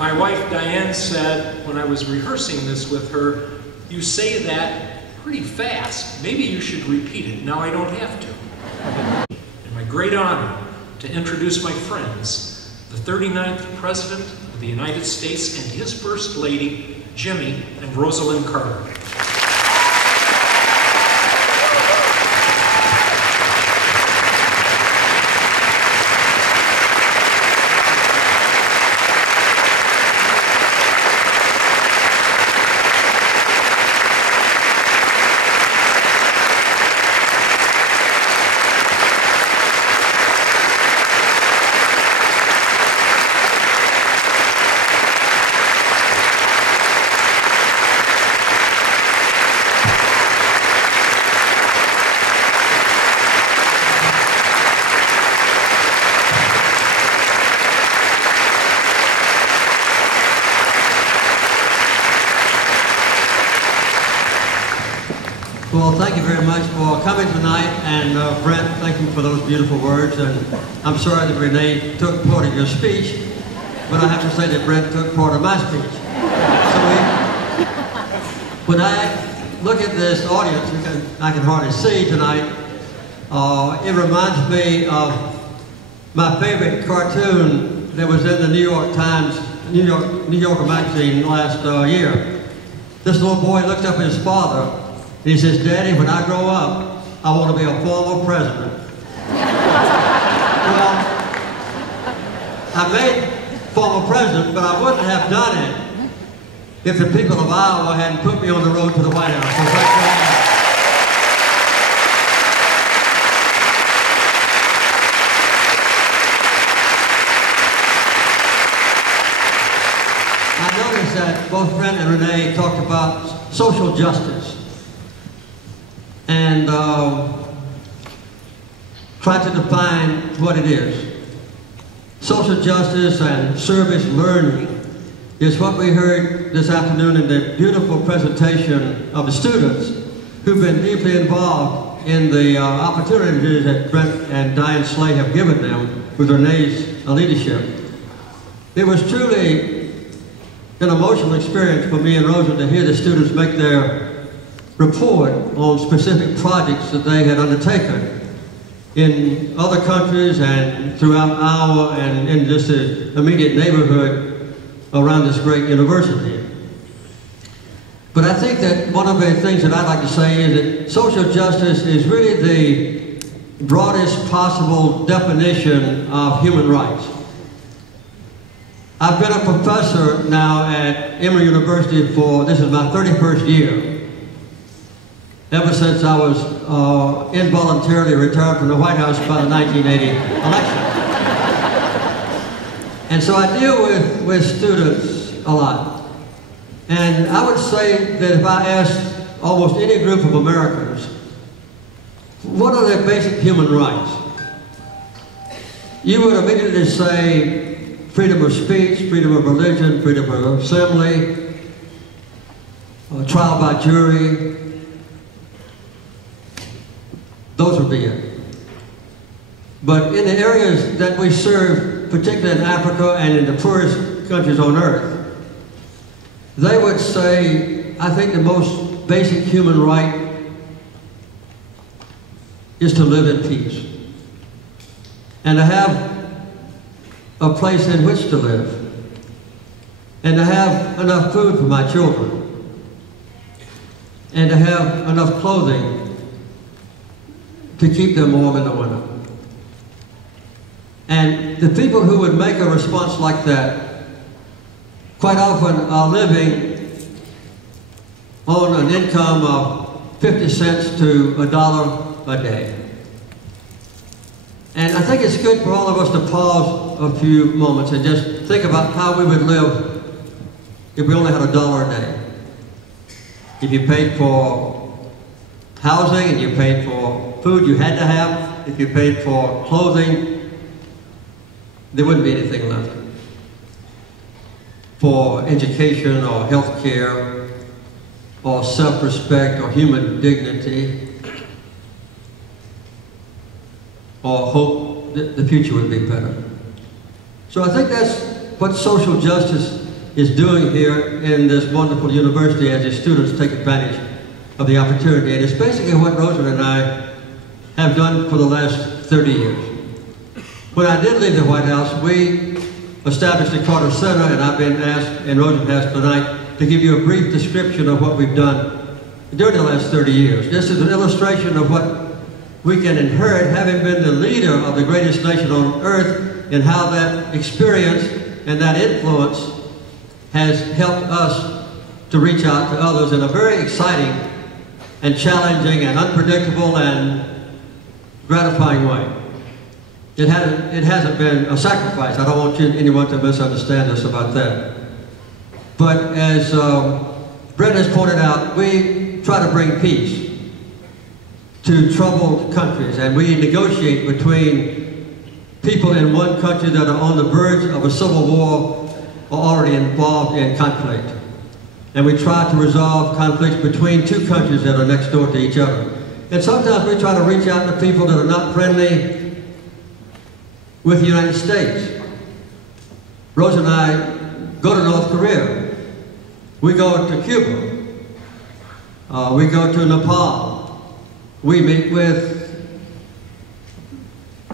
My wife Diane said when I was rehearsing this with her, "You say that pretty fast. Maybe you should repeat it." Now I don't have to. And my great honor to introduce my friends, the 39th President of the United States and his First Lady, Jimmy and Rosalynn Carter. Well, thank you very much for coming tonight, and Brent, thank you for those beautiful words. And I'm sorry that Renee took part of your speech, but I have to say that Brent took part of my speech. So when I look at this audience, I can hardly see tonight. It reminds me of my favorite cartoon that was in the New York Times, New Yorker magazine last year. This little boy looked up at his father. He says, "Daddy, when I grow up, I want to be a former president." Well, I made former president, but I wouldn't have done it if the people of Iowa hadn't put me on the road to the White House. So thank you very much. I noticed that both Brent and Renee talked about social justice. And try to define what it is. Social justice and service learning is what we heard this afternoon in the beautiful presentation of the students who've been deeply involved in the opportunities that Brent and Diane Slay have given them with Renee's leadership. It was truly an emotional experience for me and Rosa to hear the students make their report on specific projects that they had undertaken in other countries and throughout Iowa and in just the immediate neighborhood around this great university. But I think that one of the things that I'd like to say is that social justice is really the broadest possible definition of human rights. I've been a professor now at Emory University for, this is my 31st year. Ever since I was involuntarily retired from the White House by the 1980 election. And so I deal with students a lot. And I would say that if I asked almost any group of Americans, what are their basic human rights? You would immediately say freedom of speech, freedom of religion, freedom of assembly, trial by jury. Those would be it. But in the areas that we serve, particularly in Africa and in the poorest countries on earth, they would say, I think the most basic human right is to live in peace and to have a place in which to live and to have enough food for my children and to have enough clothing to keep them warm in the winter. And the people who would make a response like that quite often are living on an income of 50 cents to $1 a day. And I think it's good for all of us to pause a few moments and just think about how we would live if we only had $1 a day. If you paid for housing and you paid for food you had to have, if you paid for clothing, there wouldn't be anything left for education or health care or self-respect or human dignity or hope that the future would be better. So I think that's what social justice is doing here in this wonderful university as its students take advantage of the opportunity. And it's basically what Rosalynn and I have done for the last 30 years. When I did leave the White House, we established the Carter Center, and I've been asked, and Rosalynn asked tonight, to give you a brief description of what we've done during the last 30 years. This is an illustration of what we can inherit, having been the leader of the greatest nation on earth, and how that experience and that influence has helped us to reach out to others in a very exciting and challenging and unpredictable and gratifying way. It hasn't been a sacrifice. I don't want anyone to misunderstand us about that. But as Brent has pointed out, we try to bring peace to troubled countries, and we negotiate between people in one country that are on the verge of a civil war or already involved in conflict. And we try to resolve conflicts between two countries that are next door to each other. And sometimes we try to reach out to people that are not friendly with the United States. Rose and I go to North Korea. We go to Cuba. We go to Nepal. We meet with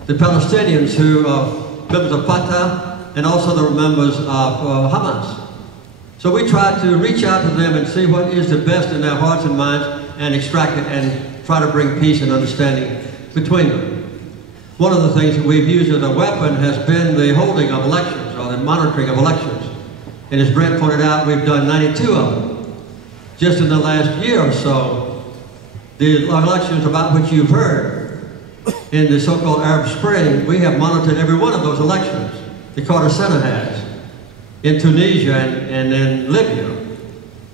the Palestinians who are members of Fatah and also the members of Hamas. So we try to reach out to them and see what is the best in their hearts and minds and extract it and try to bring peace and understanding between them. One of the things that we've used as a weapon has been the holding of elections, or the monitoring of elections. And as Brent pointed out, we've done 92 of them. Just in the last year or so, the elections about which you've heard in the so-called Arab Spring, we have monitored every one of those elections. The Carter Center has. In Tunisia and in Libya.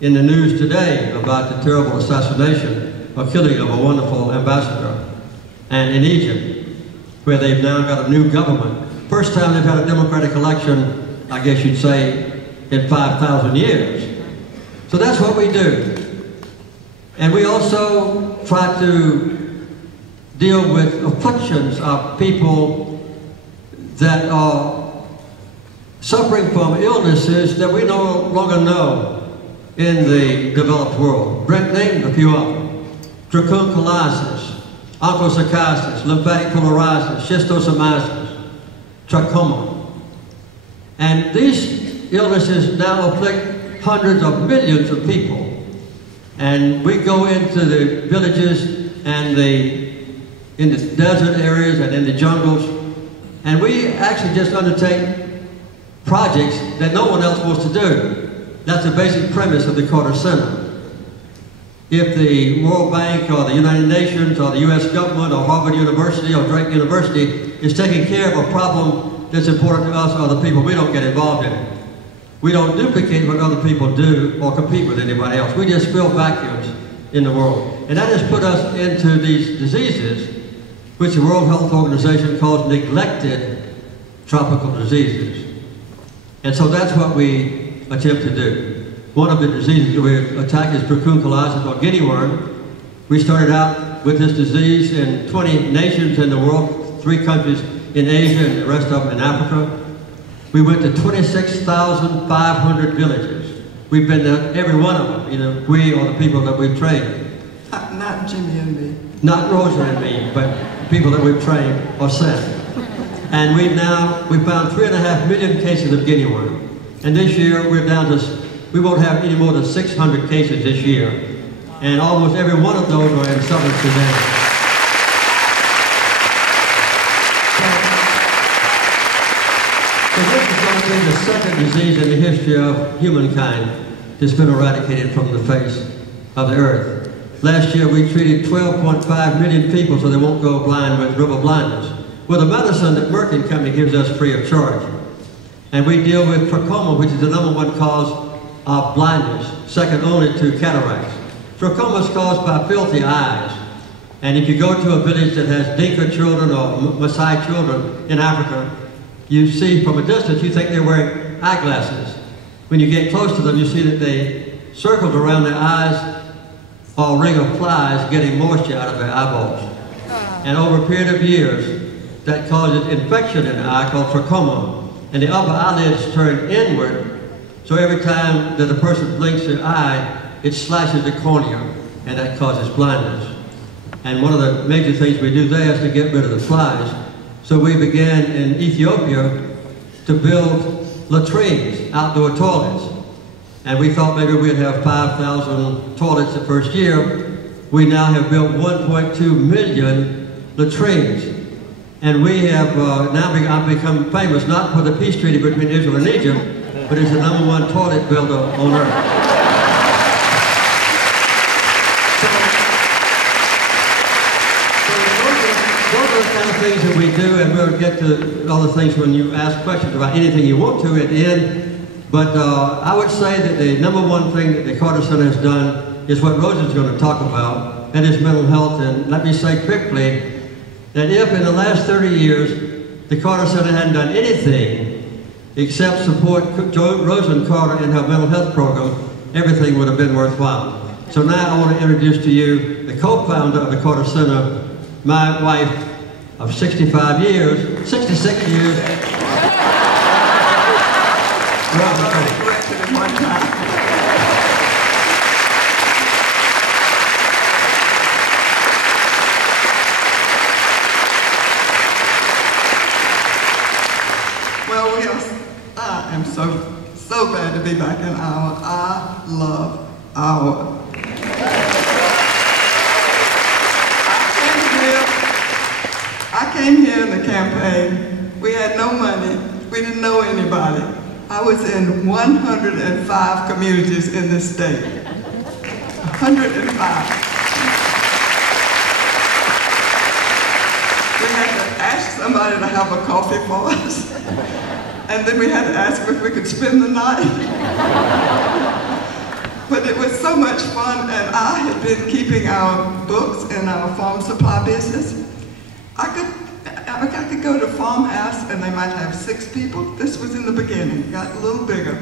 In the news today about the terrible assassination or killing of a wonderful ambassador. And in Egypt, where they've now got a new government. First time they've had a democratic election, I guess you'd say, in 5,000 years. So that's what we do. And we also try to deal with afflictions of people that are suffering from illnesses that we no longer know in the developed world. Brent named a few of them. Dracunculiasis, onchocerciasis, lymphatic filariasis, schistosomiasis, trachoma. And these illnesses now afflict hundreds of millions of people. And we go into the villages and in the desert areas and in the jungles, and we actually just undertake projects that no one else wants to do. That's the basic premise of the Carter Center. If the World Bank or the United Nations or the U.S. government or Harvard University or Drake University is taking care of a problem that's important to us or other people, we don't get involved in it. We don't duplicate what other people do or compete with anybody else. We just fill vacuums in the world. And that has put us into these diseases, which the World Health Organization calls neglected tropical diseases. And so that's what we attempt to do. One of the diseases that we attack is dracunculiasis or guinea worm. We started out with this disease in 20 nations in the world, 3 countries in Asia and the rest of them in Africa. We went to 26,500 villages. We've been to every one of them, either we or the people that we've trained. Not Jimmy and me. Not Rosa and me, but people that we've trained or sent. And we found 3.5 million cases of guinea worm. And this year we're down to, we won't have any more than 600 cases this year. And almost every one of those are in southern Sudan. So this is going to be the second disease in the history of humankind that's been eradicated from the face of the earth. Last year we treated 12.5 million people so they won't go blind with river blindness, with a medicine that Merck and Company gives us free of charge. And we deal with trachoma, which is the #1 cause of blindness, second only to cataracts. Trachoma is caused by filthy eyes. And if you go to a village that has Dinka children or Maasai children in Africa, you see from a distance, you think they're wearing eyeglasses. When you get close to them, you see that they circled around their eyes are a ring of flies getting moisture out of their eyeballs. And over a period of years, that causes infection in the eye called trachoma. And the upper eyelids turn inward, So every time that a person blinks their eye, it slashes the cornea, and that causes blindness. And one of the major things we do there is to get rid of the flies. So we began in Ethiopia to build latrines, outdoor toilets. And we thought maybe we'd have 5,000 toilets the first year. We now have built 1.2 million latrines. And we have I've become famous not for the peace treaty between Israel and Egypt, but as the #1 toilet builder on earth. Things that we do, and we'll get to other things when you ask questions about anything you want to at the end. But I would say that the #1 thing that the Carter Center has done is what Rosalyn's going to talk about, that is mental health. And let me say quickly that if in the last 30 years the Carter Center hadn't done anything except support Rosalynn Carter in her mental health program, everything would have been worthwhile. So now I want to introduce to you the co-founder of the Carter Center, my wife, of 66 years. Well, I am so glad to be back in Iowa. I love Iowa. I came here in the campaign. We had no money. We didn't know anybody. I was in 105 communities in this state. 105. We had to ask somebody to have a coffee for us. And then we had to ask if we could spend the night. But it was so much fun, and I had been keeping our books in our farm supply business. I could go to a farmhouse and they might have 6 people. This was in the beginning, it got a little bigger.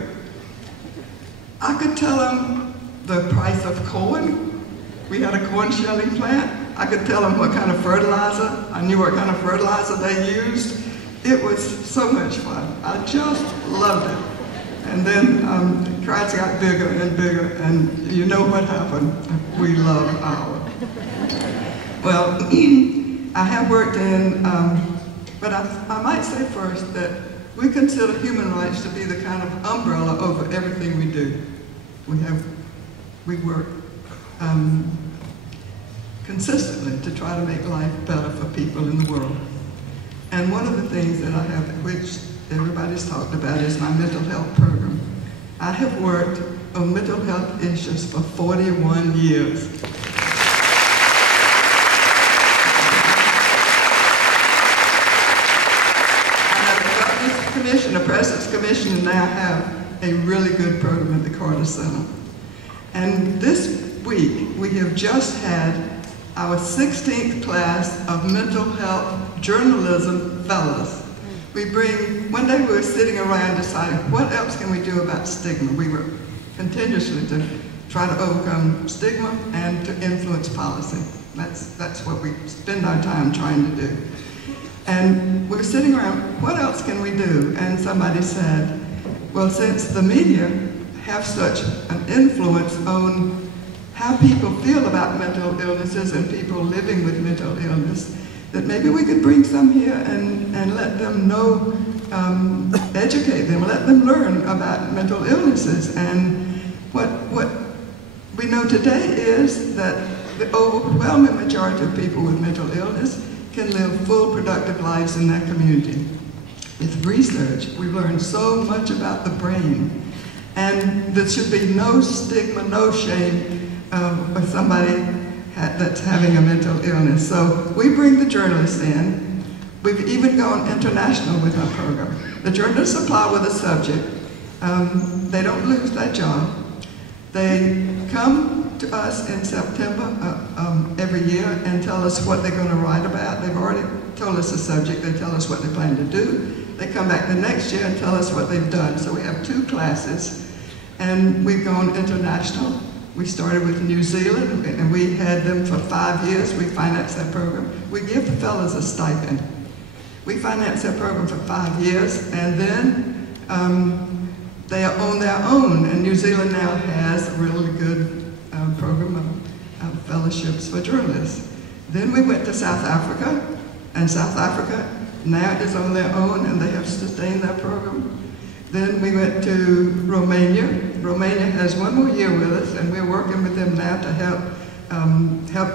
I could tell them the price of corn. We had a corn shelling plant. I could tell them what kind of fertilizer. I knew what kind of fertilizer they used. It was so much fun. I just loved it. And then the crowds got bigger and bigger, and you know what happened. We love Iowa. Well, I have worked in, but I might say first that we consider human rights to be the kind of umbrella over everything we do. We work consistently to try to make life better for people in the world. And one of the things that I have, which everybody's talked about, is my mental health program. I have worked on mental health issues for 41 years. The President's Commission, and now have a really good program at the Carter Center. And this week, we have just had our 16th class of mental health journalism fellows. One day we were sitting around deciding, what else can we do about stigma? We were continuously to try to overcome stigma and to influence policy. That's what we spend our time trying to do. And we were sitting around, what else can we do? And somebody said, well, since the media have such an influence on how people feel about mental illnesses and people living with mental illness, that maybe we could bring some here and let them know, educate them, let them learn about mental illnesses. And what we know today is that the overwhelming majority of people with mental illness can live full, productive lives in their community. With research, we've learned so much about the brain, and there should be no stigma, no shame for somebody that's having a mental illness. So we bring the journalists in. We've even gone international with our program. The journalists apply with a subject. They don't lose their job. They come to us in September every year and tell us what they're going to write about. They've already told us the subject. They tell us what they plan to do. They come back the next year and tell us what they've done. So we have 2 classes, and we've gone international. We started with New Zealand, and we had them for 5 years. We financed that program. We give the fellows a stipend. We financed that program for 5 years, and then they are on their own, and New Zealand now has a really good program of fellowships for journalists. Then we went to South Africa, and South Africa now is on their own, and they have sustained their program. Then we went to Romania. Romania has one more year with us, and we're working with them now to help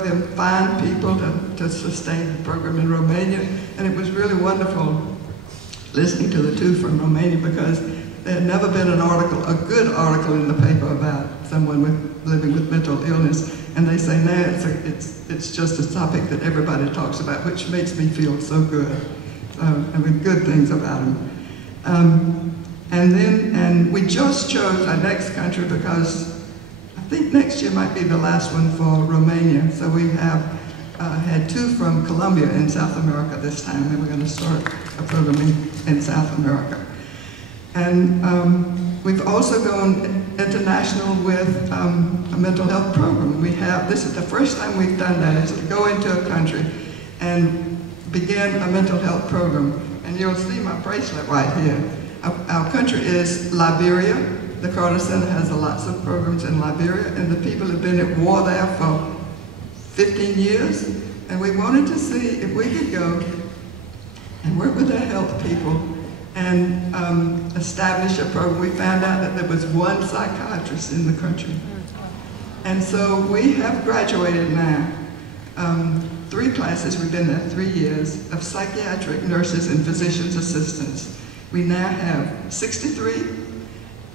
them find people to sustain the program in Romania. And it was really wonderful listening to the two from Romania, because there had never been a good article in the paper about someone living with mental illness. And they say now it's just a topic that everybody talks about, which makes me feel so good. I mean, good things about them. And we just chose our next country because I think next year might be the last one for Romania. So we have had two from Colombia in South America this time, and we're going to start a program in South America. And we've also gone international with a mental health program. This is the first time we've done that, is to go into a country and begin a mental health program. And you'll see my bracelet right here. Our country is Liberia. The Carter Center has lots of programs in Liberia, and the people have been at war there for 15 years. And we wanted to see if we could go and work with their health people and establish a program. We found out that there was one psychiatrist in the country. And so we have graduated now 3 classes, we've been there 3 years, of psychiatric nurses and physician's assistants. We now have 63,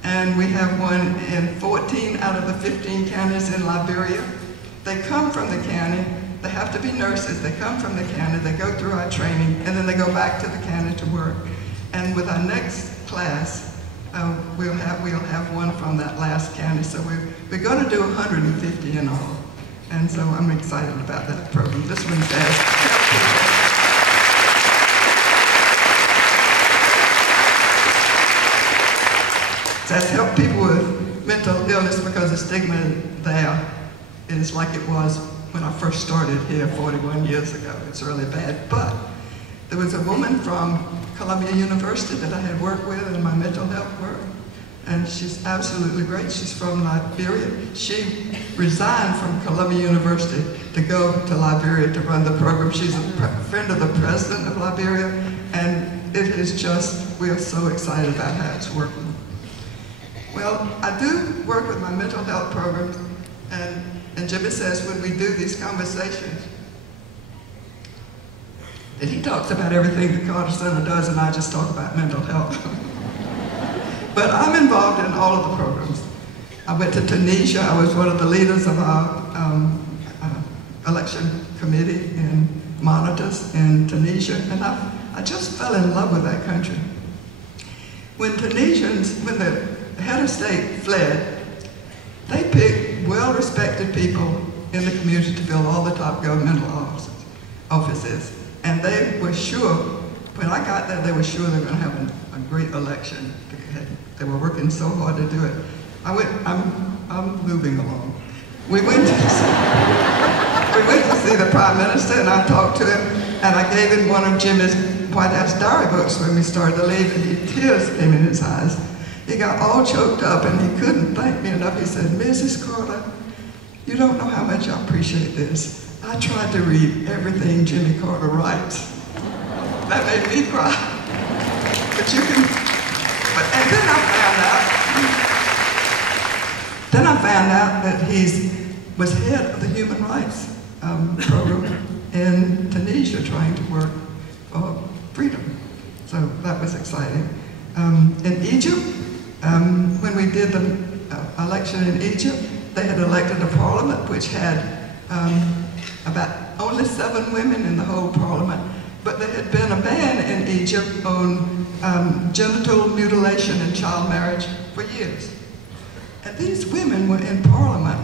and we have one in 14 out of the 15 counties in Liberia. They come from the county, they have to be nurses, they come from the county, they go through our training, and then they go back to the county to work. And with our next class, we'll have one from that last county, so we're going to do 150 in all. And so I'm excited about that program. This one says help people with mental illness, because the stigma there is like it was when I first started here 41 years ago. It's really bad. But there was a woman from Columbia University that I had worked with in my mental health work, and she's absolutely great. She's from Liberia. She resigned from Columbia University to go to Liberia to run the program. She's a friend of the president of Liberia, and it is just, we are so excited about how it's working. Well, I do work with my mental health programs, and Jimmy says when we do these conversations, that he talks about everything the Carter Center does, and I just talk about mental health. But I'm involved in all of the programs. I went to Tunisia. I was one of the leaders of our election committee in monitors in Tunisia, and I just fell in love with that country. When the head of state fled, they picked well-respected people in the community to fill all the top governmental offices. And they were sure, when I got there, they were sure they were going to have a great election. They were working so hard to do it. I'm moving along. We went to see the Prime Minister, and I talked to him, and I gave him one of Jimmy's White House diary books when we started to leave, and tears came in his eyes. He got all choked up, and he couldn't thank me enough. He said, "Mrs. Carter, you don't know how much I appreciate this. I tried to read everything Jimmy Carter writes." That made me cry. But you can, and then I found out that he was head of the Human Rights program in Tunisia, trying to work for freedom. So that was exciting. In Egypt, when we did the election in Egypt, they had elected a parliament which had about only 7 women in the whole parliament, but there had been a ban in Egypt on genital mutilation and child marriage for years. And these women were in parliament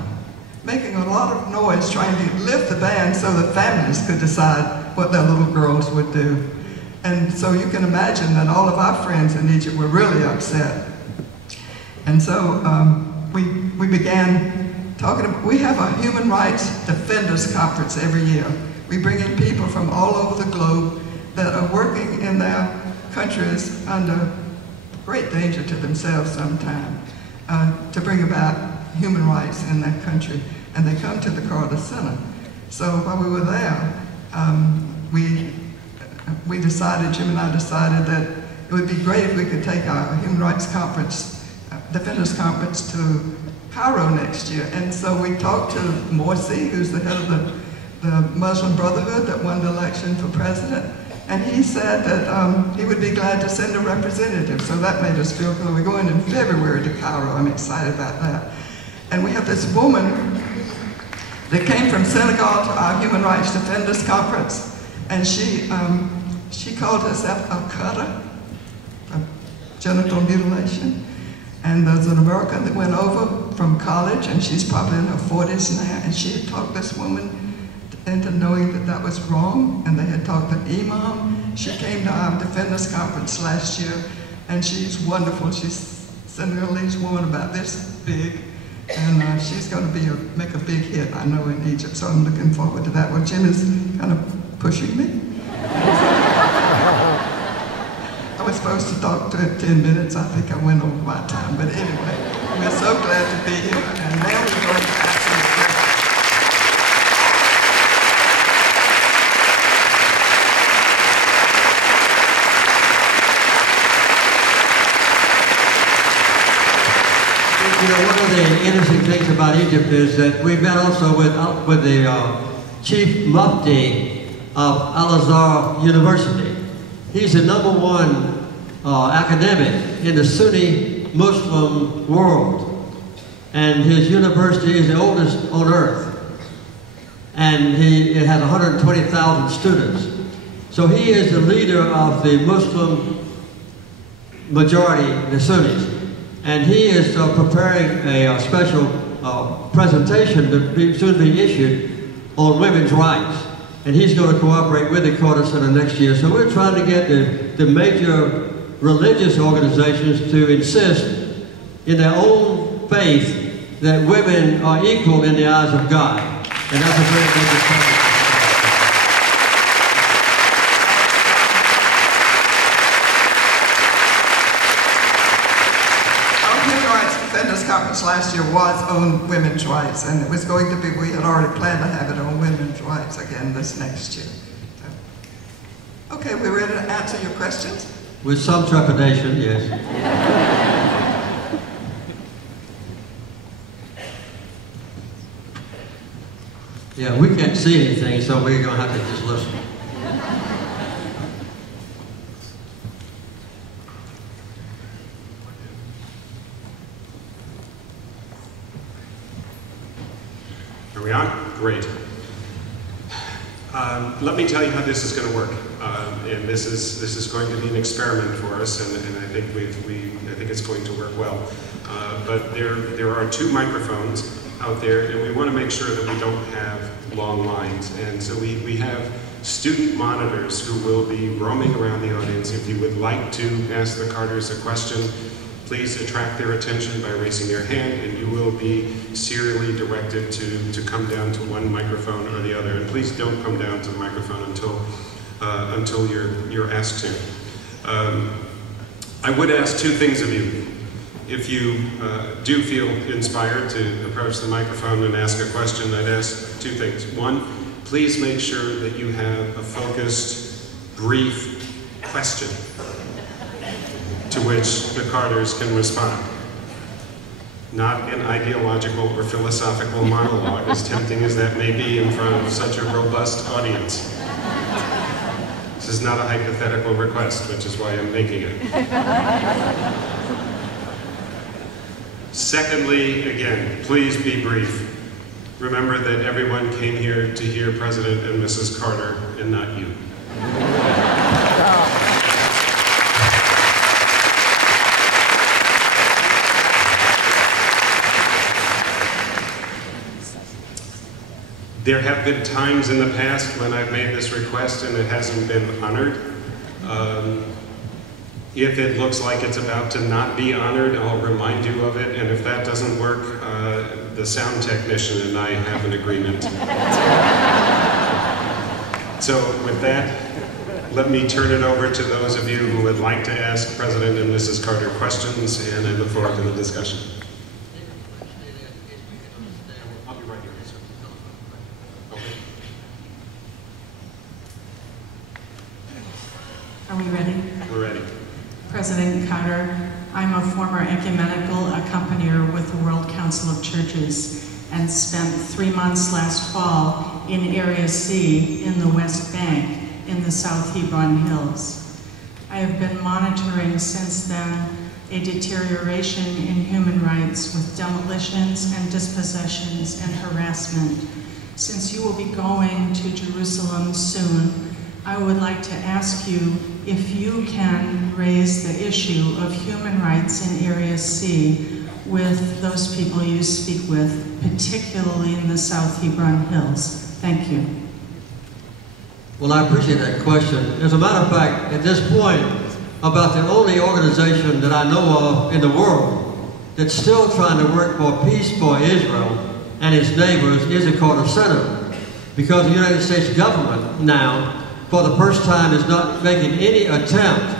making a lot of noise trying to lift the ban so the families could decide what their little girls would do. And so you can imagine that all of our friends in Egypt were really upset. And so we began talking about, we have a Human Rights Defenders Conference every year. We bring in people from all over the globe that are working in their countries under great danger to themselves sometimes to bring about human rights in that country, and they come to the Carter Center. So while we were there, we decided, Jim and I decided that it would be great if we could take our Human Rights Conference, Defenders Conference, to Cairo next year. And so we talked to Morsi, who's the head of the Muslim Brotherhood that won the election for president, and he said that he would be glad to send a representative. So that made us feel good. We're going in February to Cairo. I'm excited about that. And we have this woman that came from Senegal to our Human Rights Defenders Conference, and she called herself a cutter, a genital mutilation. And there's an American that went over from college, and she's probably in her 40s now, and she had talked this woman into knowing that that was wrong, and they had talked to Imam. She came to our Defenders Conference last year, and she's wonderful. She's a Senegalese woman about this big, and she's going to make a big hit, I know, in Egypt, so I'm looking forward to that. Well, Jim is kind of pushing me. I was supposed to talk to her 10 minutes. I think I went over my time, but anyway, we're so glad to be here, and now we're going to ask some questions. You know, one of the interesting things about Egypt is that we've met also with the Chief Mufti of Al-Azhar University. He's the #1 academic in the Sunni Muslim world. And his university is the oldest on earth. And it has 120,000 students. So he is the leader of the Muslim majority, the Sunnis. And he is preparing a special presentation to soon be issued on women's rights. And he's going to cooperate with the Carter Center next year. So we're trying to get the major religious organizations to insist in their own faith that women are equal in the eyes of God. And that's a very major topic. Conference last year was on women's rights, and it was going to be, we had already planned to have it on women's rights again this next year. So, okay, we're ready to answer your questions? With some trepidation, yes. Yeah, we can't see anything, so we're going to have to just listen. Are we on? Great. Let me tell you how this is going to work. And this is going to be an experiment for us, and I think I think it's going to work well. But there are 2 microphones out there, and we want to make sure that we don't have long lines. And so we have student monitors who will be roaming around the audience. If you would like to ask the Carters a question, please attract their attention by raising your hand, and you will be serially directed to come down to one microphone or the other. And please don't come down to the microphone until you're asked to. I would ask 2 things of you. If you do feel inspired to approach the microphone and ask a question, I'd ask 2 things. 1, please make sure that you have a focused, brief question to which the Carters can respond. Not an ideological or philosophical monologue, as tempting as that may be in front of such a robust audience. This is not a hypothetical request, which is why I'm making it. Secondly, again, please be brief. Remember that everyone came here to hear President and Mrs. Carter, and not you. There have been times in the past when I've made this request and it hasn't been honored. If it looks like it's about to not be honored, I'll remind you of it, and if that doesn't work, the sound technician and I have an agreement. So with that, let me turn it over to those of you who would like to ask President and Mrs. Carter questions, and I look forward to the discussion. I'll be right here, sir. Okay. Are we ready? We're ready. President Carter, I'm a former ecumenical accompanier with the World Council of Churches and spent 3 months last fall in Area C in the West Bank in the South Hebron Hills. I have been monitoring since then a deterioration in human rights with demolitions and dispossessions and harassment. Since you will be going to Jerusalem soon, I would like to ask you if you can raise the issue of human rights in Area C with those people you speak with, particularly in the South Hebron Hills. Thank you. Well, I appreciate that question. As a matter of fact, at this point, about the only organization that I know of in the world that's still trying to work for peace for Israel and its neighbors is the Carter Center. Because the United States government now, for the first time, is not making any attempt,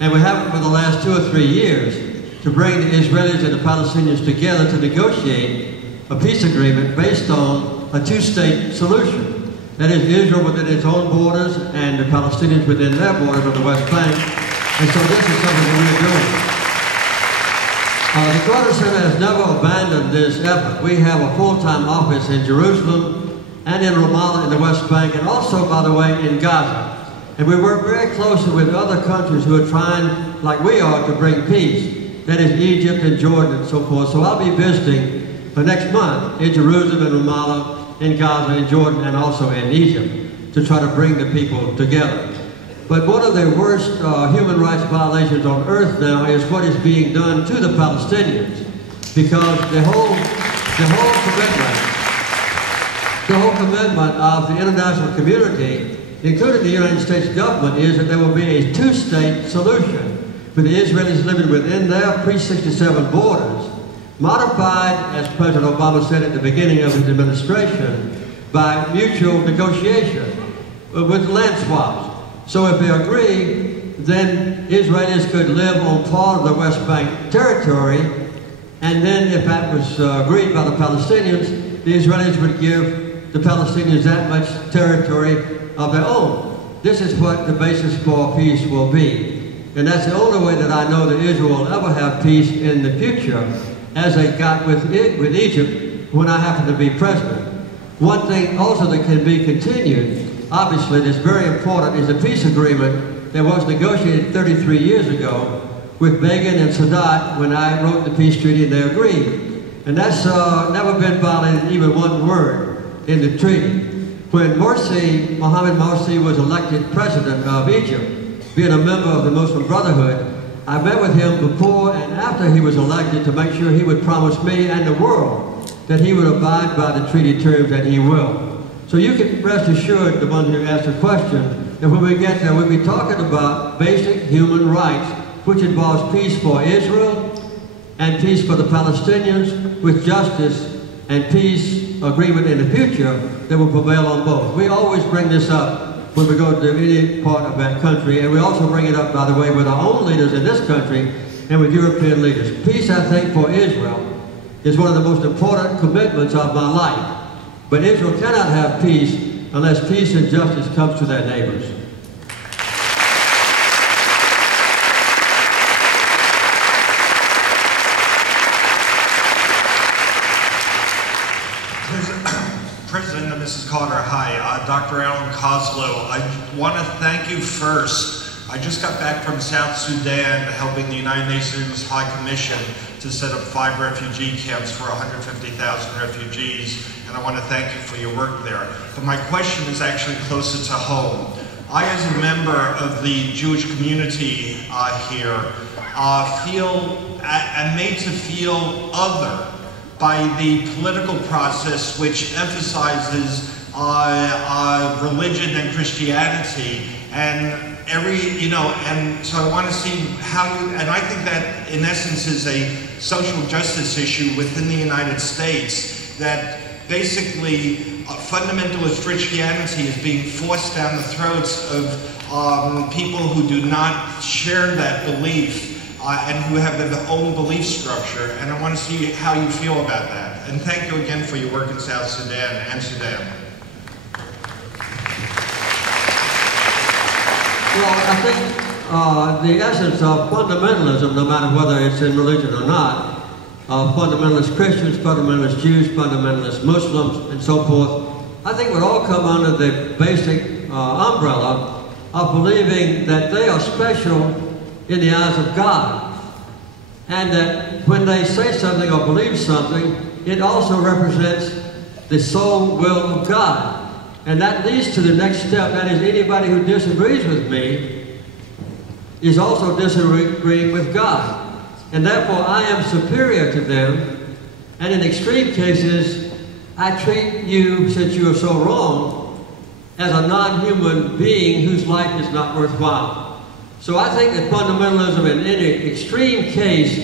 and we haven't for the last 2 or 3 years, to bring the Israelis and the Palestinians together to negotiate a peace agreement based on a two-state solution. That is, Israel within its own borders and the Palestinians within their borders of the West Bank. And so this is something that we're doing. The Carter Center has never abandoned this effort. We have a full-time office in Jerusalem and in Ramallah in the West Bank, and also, by the way, in Gaza. And we work very closely with other countries who are trying, like we are, to bring peace. That is Egypt and Jordan and so forth. So I'll be visiting next month in Jerusalem and Ramallah, in Gaza, in Jordan, and also in Egypt to try to bring the people together. But one of the worst human rights violations on earth now is what is being done to the Palestinians, because the whole commitment of the international community, including the United States government, is that there will be a two-state solution with the Israelis living within their pre-67 borders, modified, as President Obama said at the beginning of his administration, by mutual negotiation with land swaps. So if they agree, then Israelis could live on part of the West Bank territory, and then if that was agreed by the Palestinians, the Israelis would give the Palestinians that much territory of their own. This is what the basis for peace will be. And that's the only way that I know that Israel will ever have peace in the future, as they got with Egypt when I happened to be president. One thing also that can be continued, obviously that's very important, is the peace agreement that was negotiated 33 years ago with Begin and Sadat when I wrote the peace treaty and they agreed. And that's never been violated even one word in the treaty. When Mohammed Morsi was elected president of Egypt, being a member of the Muslim Brotherhood, I met with him before and after he was elected to make sure he would promise me and the world that he would abide by the treaty terms, and he will. So you can rest assured, the one who asked the question, that when we get there, we'll be talking about basic human rights, which involves peace for Israel and peace for the Palestinians, with justice and peace agreement in the future that will prevail on both. We always bring this up when we go to any part of that country, and we also bring it up, by the way, with our own leaders in this country and with European leaders. Peace, I think, for Israel is one of the most important commitments of my life. But Israel cannot have peace unless peace and justice comes to their neighbors. President and Mrs. Carter, hi. Dr. Alan Koslow, I want to thank you first. I just got back from South Sudan helping the United Nations High Commission to set up 5 refugee camps for 150,000 refugees, and I want to thank you for your work there. But my question is actually closer to home. I, as a member of the Jewish community here, am made to feel other by the political process, which emphasizes religion and Christianity, and and so I want to see how you, and I think that in essence is a social justice issue within the United States, that basically fundamentalist Christianity is being forced down the throats of people who do not share that belief and who have their own belief structure, and I want to see how you feel about that. And thank you again for your work in South Sudan and Sudan. Well, I think the essence of fundamentalism, no matter whether it's in religion or not, fundamentalist Christians, fundamentalist Jews, fundamentalist Muslims, and so forth, I think would all come under the basic umbrella of believing that they are special in the eyes of God. And that when they say something or believe something, it also represents the sole will of God. And that leads to the next step, that is, anybody who disagrees with me is also disagreeing with God. And therefore I am superior to them, and in extreme cases, I treat you, since you are so wrong, as a non-human being whose life is not worthwhile. So I think that fundamentalism in any extreme case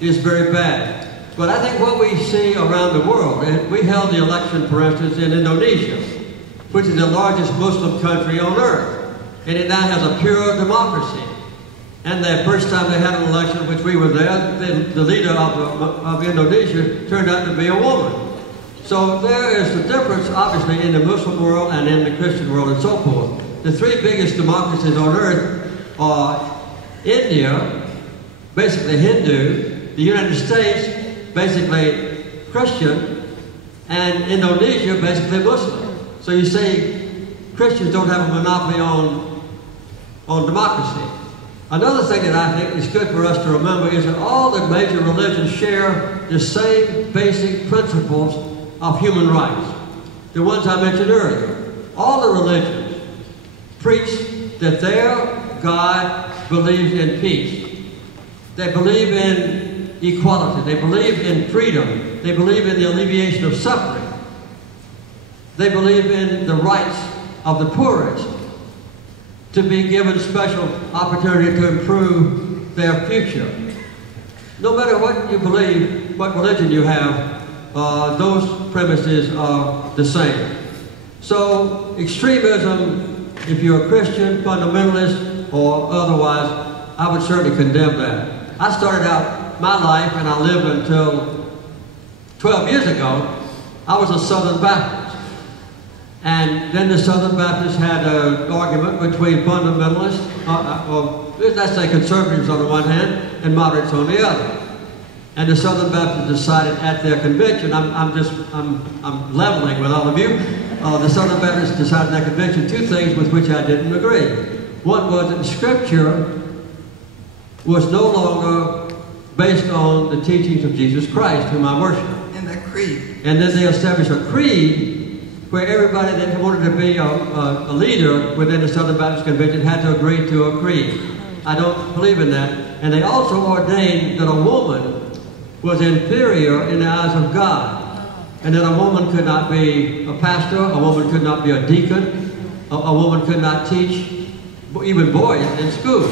is very bad. But I think what we see around the world, and we held the election, for instance, in Indonesia, which is the largest Muslim country on earth, and it now has a pure democracy. And the first time they had an election, which we were there, the leader of Indonesia turned out to be a woman. So there is a difference, obviously, in the Muslim world and in the Christian world and so forth. The three biggest democracies on earth are India, basically Hindu, the United States, basically Christian, and Indonesia, basically Muslim. So you see, Christians don't have a monopoly on democracy. Another thing that I think is good for us to remember is that all the major religions share the same basic principles of human rights. The ones I mentioned earlier. All the religions preach that their God believes in peace. They believe in equality. They believe in freedom. They believe in the alleviation of suffering. They believe in the rights of the poorest to be given special opportunity to improve their future. No matter what you believe, what religion you have, those premises are the same. So extremism, if you're a Christian, fundamentalist, or otherwise, I would certainly condemn that. I started out my life, and I lived until 12 years ago, I was a Southern Baptist. And then the Southern Baptists had an argument between fundamentalists, or let's say conservatives on the one hand, and moderates on the other. And the Southern Baptists decided at their convention, I'm leveling with all of you, the Southern Baptists decided at their convention two things with which I didn't agree. One was that Scripture was no longer based on the teachings of Jesus Christ, whom I worship. And the creed. And then they established a creed where everybody that wanted to be a leader within the Southern Baptist Convention had to agree to a creed. I don't believe in that. And they also ordained that a woman was inferior in the eyes of God, and that a woman could not be a pastor, a woman could not be a deacon, a woman could not teach even boys in school.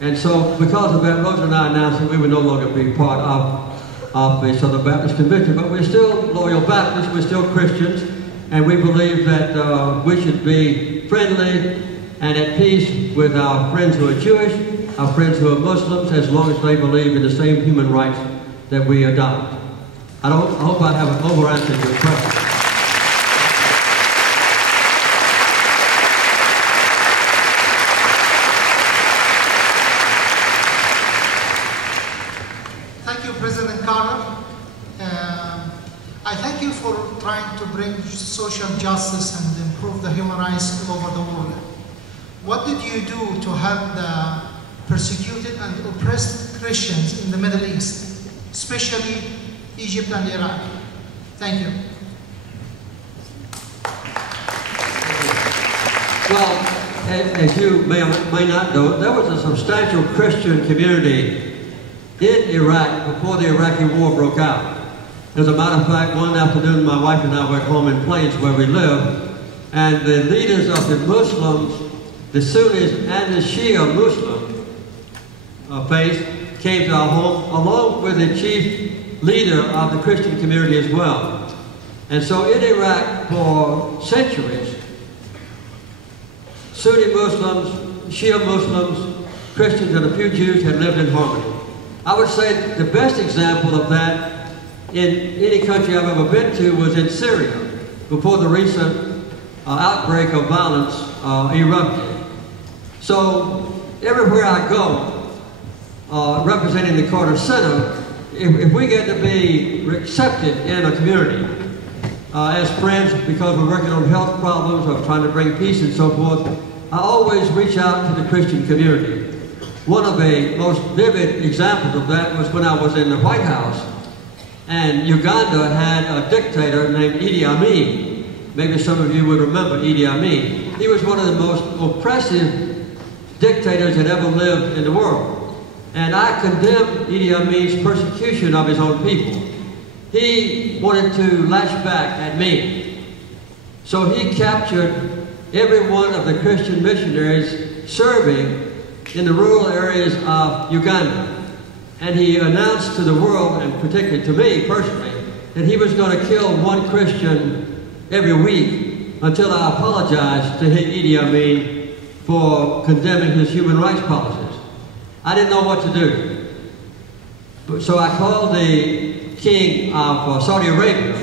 And so because of that, Rosa and I announced that we would no longer be part of the Southern Baptist Convention, but we're still loyal Baptists, we're still Christians, and we believe that we should be friendly and at peace with our friends who are Jewish, our friends who are Muslims, as long as they believe in the same human rights that we adopt. I hope I haven't over-answered your question. Thank you, President Carter. I thank you for trying to bring social justice and improve the human rights all over the world. What did you do to help the persecuted and oppressed Christians in the Middle East, especially Egypt and Iraq? Thank you. Well, as you may or may not know, there was a substantial Christian community in Iraq before the Iraqi war broke out. As a matter of fact, one afternoon my wife and I were at home in Plains where we live, and the leaders of the Muslims, the Sunnis and the Shia Muslim faith came to our home along with the chief leader of the Christian community as well. And so in Iraq for centuries, Sunni Muslims Shia Muslims, Christians, and a few Jews had lived in harmony. I would say the best example of that in any country I've ever been to was in Syria, before the recent outbreak of violence erupted. So everywhere I go, representing the Carter Center, if we get to be accepted in a community as friends because we're working on health problems or trying to bring peace and so forth, I always reach out to the Christian community. One of the most vivid examples of that was when I was in the White House, and Uganda had a dictator named Idi Amin. Maybe some of you would remember Idi Amin. He was one of the most oppressive dictators that ever lived in the world. And I condemned Idi Amin's persecution of his own people. He wanted to lash back at me. So he captured every one of the Christian missionaries serving in the rural areas of Uganda. And he announced to the world, and particularly to me personally, that he was going to kill one Christian every week until I apologized to Idi Amin for condemning his human rights policies. I didn't know what to do. So I called the king of Saudi Arabia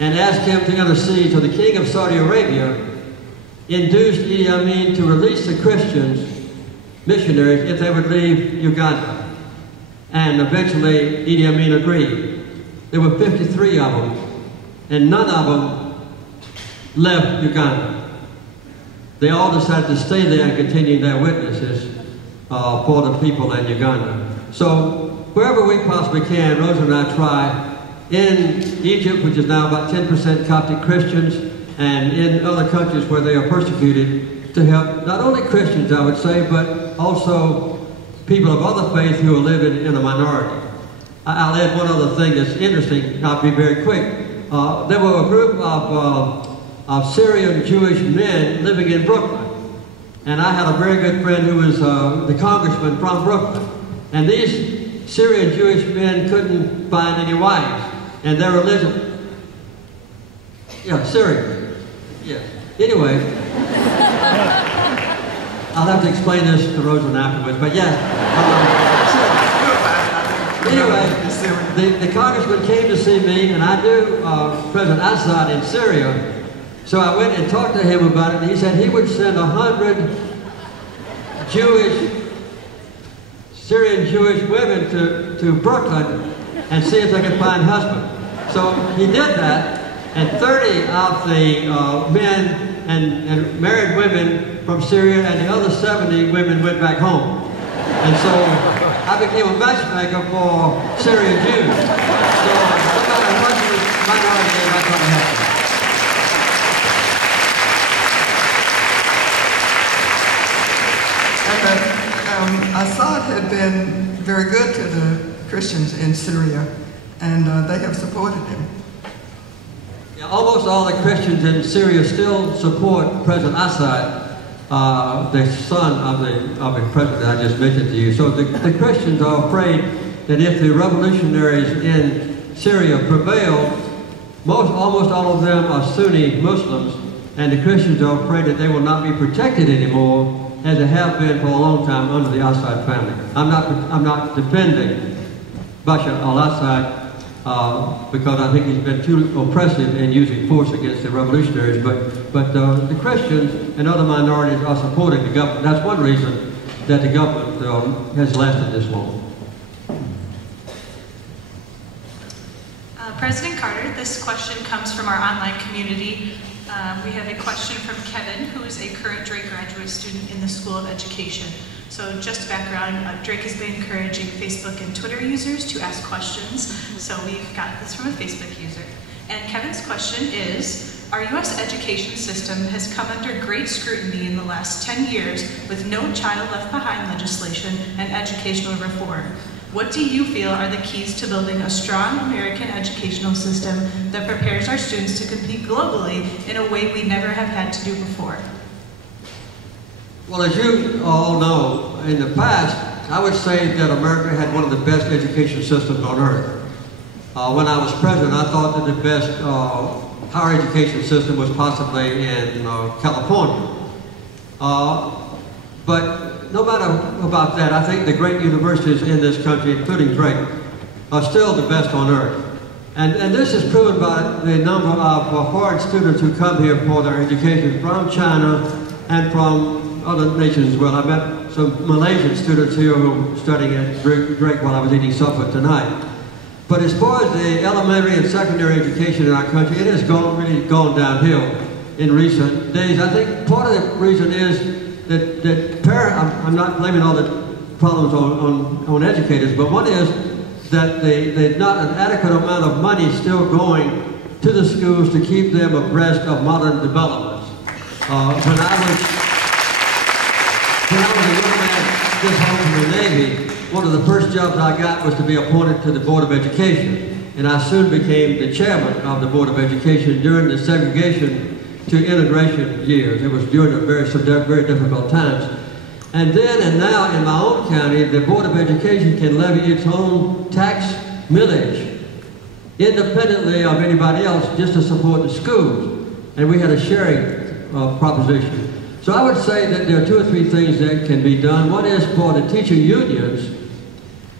and asked him to intercede. So the king of Saudi Arabia induced Idi Amin to release the Christians, missionaries, if they would leave Uganda. And eventually Idi Amin agreed. There were 53 of them, and none of them left Uganda. They all decided to stay there and continue their witnesses for the people in Uganda. So wherever we possibly can, Rosa and I try in Egypt, which is now about 10% Coptic Christians, and in other countries where they are persecuted, to help not only Christians, I would say, but also people of other faiths who are living in a minority. I'll add one other thing that's interesting. I'll be very quick. There were a group of Syrian Jewish men living in Brooklyn. And I had a very good friend who was the congressman from Brooklyn. And these Syrian Jewish men couldn't find any wives. And their religion, Syrian. Yeah. Anyway, I'll have to explain this to Rosalynn afterwards, but anyway, the congressman came to see me, and I knew President Assad in Syria. So I went and talked to him about it, and he said he would send 100 Syrian Jewish women to Brooklyn and see if they could find husbands. So he did that, and 30 of the men and married women from Syria, and the other 70 women went back home. And so I became a matchmaker for Syrian Jews. So no matter what your minority is, I try to help them. Assad had been very good to the Christians in Syria, and they have supported him. Yeah, almost all the Christians in Syria still support President Assad, the son of the president I just mentioned to you. So the Christians are afraid that if the revolutionaries in Syria prevail, almost all of them are Sunni Muslims, and the Christians are afraid that they will not be protected anymore as they have been for a long time under the Assad family. I'm not defending Bashar al-Assad because I think he's been too oppressive in using force against the revolutionaries, but the Christians and other minorities are supporting the government. That's one reason that the government has lasted this long. President Carter, this question comes from our online community. We have a question from Kevin, who is a current Drake graduate student in the School of Education. So just background, Drake has been encouraging Facebook and Twitter users to ask questions. So we've got this from a Facebook user. And Kevin's question is, our U.S. education system has come under great scrutiny in the last 10 years with no child left behind legislation and educational reform. What do you feel are the keys to building a strong American educational system that prepares our students to compete globally in a way we never have had to do before? Well, as you all know, in the past, I would say that America had one of the best education systems on earth. When I was president, I thought that the best higher education system was possibly in California. But no matter about that, I think the great universities in this country, including Drake, are still the best on earth. And this is proven by the number of foreign students who come here for their education from China and from other nations as well. I met some Malaysian students here who were studying at Drake while I was eating supper tonight. But as far as the elementary and secondary education in our country, it has really gone downhill in recent days. I think part of the reason is that parents, I'm not blaming all the problems on educators, but one is that there's not an adequate amount of money still going to the schools to keep them abreast of modern developments. When I was a young man just home from the Navy, one of the first jobs I got was to be appointed to the Board of Education. And I soon became the chairman of the Board of Education during the segregation to integration years. It was during some very difficult times. And then and now in my own county, the Board of Education can levy its own tax millage independently of anybody else just to support the schools. And we had a sharing proposition. So I would say that there are 2 or 3 things that can be done. One is for the teacher unions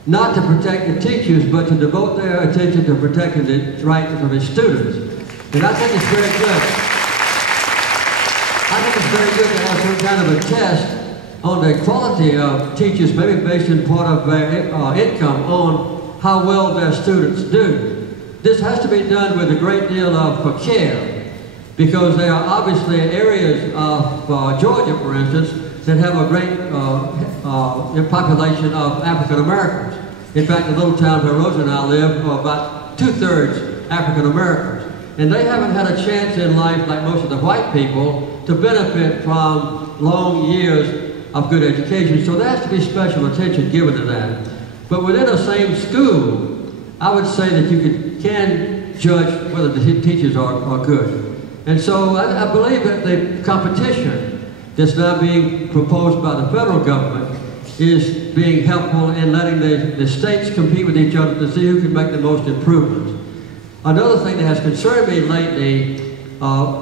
not to protect the teachers, but to devote their attention to protecting the rights of the students. And I think it's very good. I think it's very good to have some kind of a test on the quality of teachers, maybe based in part of their income, on how well their students do. This has to be done with a great deal of care, because there are obviously areas of Georgia, for instance, that have a great population of African Americans. In fact, the little town where Rosa and I live are about 2/3 African Americans. And they haven't had a chance in life, like most of the white people, to benefit from long years of good education. So there has to be special attention given to that. But within the same school, I would say that you can judge whether the teachers are good. And so I believe that the competition that's now being proposed by the federal government is being helpful in letting the states compete with each other to see who can make the most improvements. Another thing that has concerned me lately,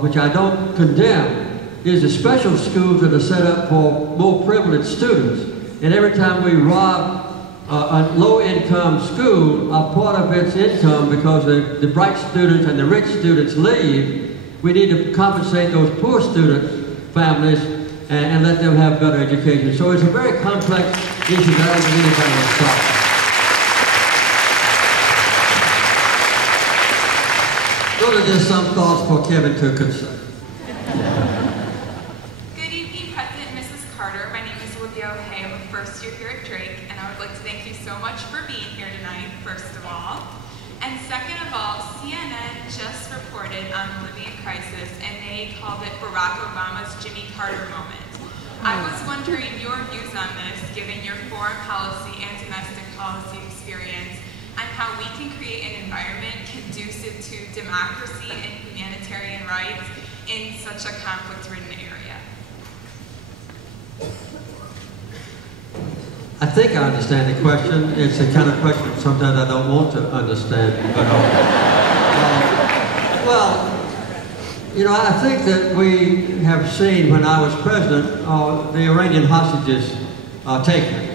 which I don't condemn, is the special schools that are set up for more privileged students. And every time we rob a low-income school of part of its income because the bright students and the rich students leave, we need to compensate those poor students' families and let them have better education. So it's a very complex issue that I don't think anybody will solve. Those are just some thoughts for Kevin to consider. Good evening, President and Mrs. Carter. My name is Olivia O'Hay. I'm a first year here at Drake, and I would like to thank you so much for being here tonight, first of all. And second of all, CNN just reported on the Libyan crisis, and they called it Barack Obama's Jimmy Carter moment. I was wondering your views on this, given your foreign policy and domestic policy experience, and how we can create an environment conducive to democracy and humanitarian rights in such a conflict-ridden area. I think I understand the question. It's the kind of question sometimes I don't want to understand. But, well, you know, I think that we have seen, when I was president, the Iranian hostages taken.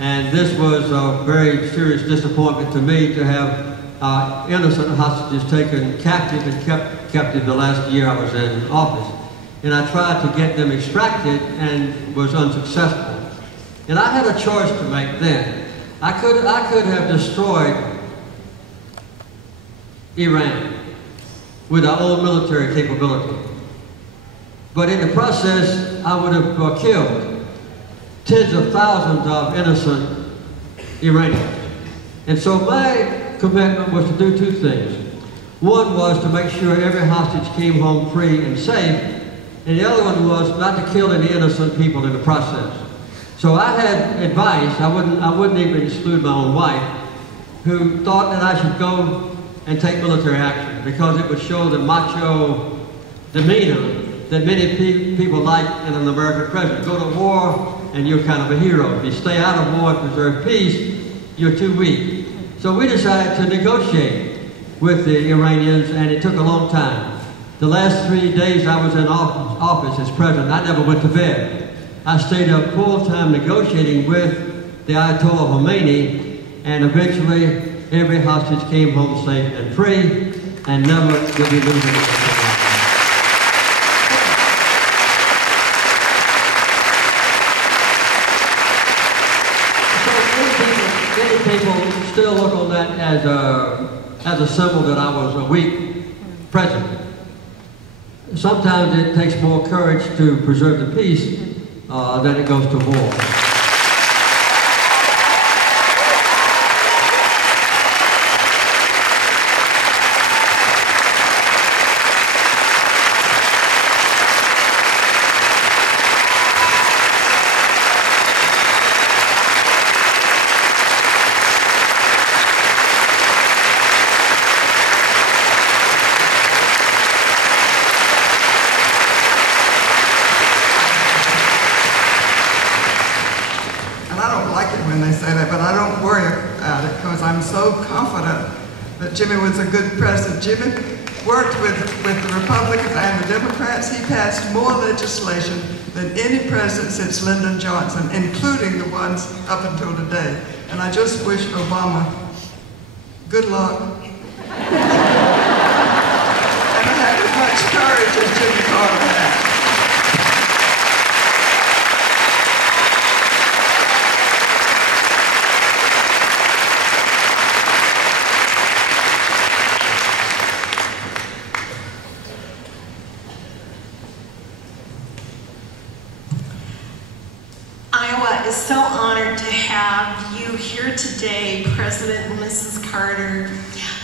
And this was a very serious disappointment to me to have innocent hostages taken captive and kept captive the last year I was in office. And I tried to get them extracted and was unsuccessful. And I had a choice to make then. I could have destroyed Iran with our own military capability. But in the process, I would have killed tens of thousands of innocent Iranians. And so my commitment was to do 2 things. One was to make sure every hostage came home free and safe, and the other one was not to kill any innocent people in the process. So I had advice, I wouldn't even exclude my own wife, who thought that I should go and take military action because it would show the macho demeanor that many people like in an American president. Go to war and you're kind of a hero. If you stay out of war and preserve peace, you're too weak. So we decided to negotiate with the Iranians, and it took a long time. The last 3 days I was in office as president, I never went to bed. I stayed up full-time negotiating with the Ayatollah Khomeini, and eventually every hostage came home safe and free, and never did we lose anything. People still look on that as a symbol that I was a weak president. Sometimes it takes more courage to preserve the peace than it goes to war. I'm so confident that Jimmy was a good president. Jimmy worked with the Republicans and the Democrats. He passed more legislation than any president since Lyndon Johnson, including the ones up until today. And I just wish Obama good luck. And I had as much courage as Jimmy Carter had. So honored to have you here today, President and Mrs. Carter.